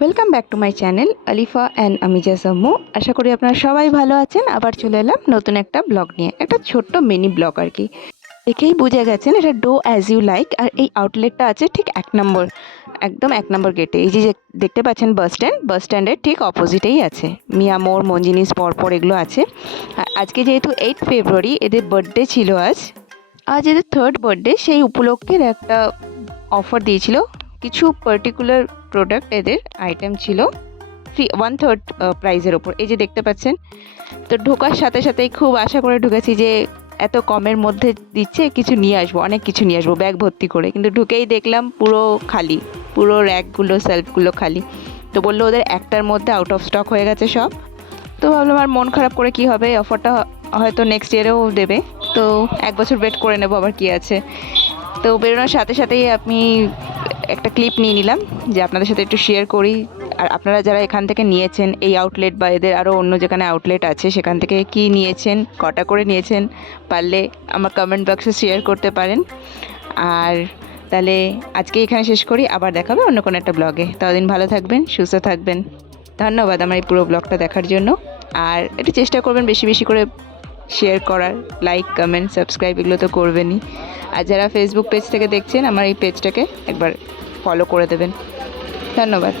Welcome back to my channel Alifa and Amija Sammu. আশা করি আপনারা সবাই ভালো আছেন। আবার চলে এলাম নতুন একটা ব্লগ নিয়ে, একটা ছোট্ট মিনি ব্লগ আর কি। দেখেই বুঝে গেছেন এটা ডো অ্যাজ ইউ লাইক। আর এই আউটলেটটা আছে ঠিক একদম 1 নম্বর গেটে। এই যে দেখতে পাচ্ছেন বাস স্ট্যান্ডের ঠিক অপোজিটেই আছে। মিয়া মোড়, মঞ্জিনিস পরপর এগুলো আছে। আর আজকে যেহেতু 8 ফেব্রুয়ারি এদের বার্থডে ছিল, আজ এদের 3rd বার্থডে, সেই উপলক্ষের একটা অফার দিয়েছিল। কিছু পার্টিকুলার প্রোডাক্ট এদের আইটেম ছিল 1/3 প্রাইজের ওপর। এই যে দেখতে পাচ্ছেন। তো ঢোকার সাথে সাথেই খুব আশা করে ঢুকেছি যে এত কমের মধ্যে দিচ্ছে, কিছু নিয়ে আসবো, অনেক কিছু নিয়ে আসবো ব্যাগ ভর্তি করে। কিন্তু ঢুকেই দেখলাম পুরো খালি, পুরো র্যাকগুলো, সেলফগুলো খালি। তো বললো ওদের একটার মধ্যে আউট অফ স্টক হয়ে গেছে সব। তো ভাবলাম আর মন খারাপ করে কি হবে, অফারটা হয়তো নেক্সট ইয়ারেও দেবে। তো 1 বছর ওয়েট করে নেবো, আবার কি আছে। তো বেরোনোর সাথে সাথেই আমি একটা ক্লিপ নিয়ে নিলাম যে আপনাদের সাথে একটু শেয়ার করি। আর আপনারা যারা এখান থেকে নিয়েছেন এই আউটলেট বা এদের আরও অন্য যেখানে আউটলেট আছে সেখান থেকে কি নিয়েছেন, কটা করে নিয়েছেন, পারলে আমার কমেন্ট বক্সে শেয়ার করতে পারেন। আর তাহলে আজকে এখানে শেষ করি, আবার দেখাবে অন্য কোনো একটা ব্লগে। ততদিন ভালো থাকবেন, সুস্থ থাকবেন। ধন্যবাদ আমার এই পুরো ব্লগটা দেখার জন্য। আর একটু চেষ্টা করবেন বেশি বেশি করে শেয়ার করার, লাইক, কমেন্ট, সাবস্ক্রাইব এগুলো তো করবেনই। আর যারা ফেসবুক পেজ থেকে দেখছেন আমার এই পেজটাকে একবার ফলো করে দেবেন। ধন্যবাদ।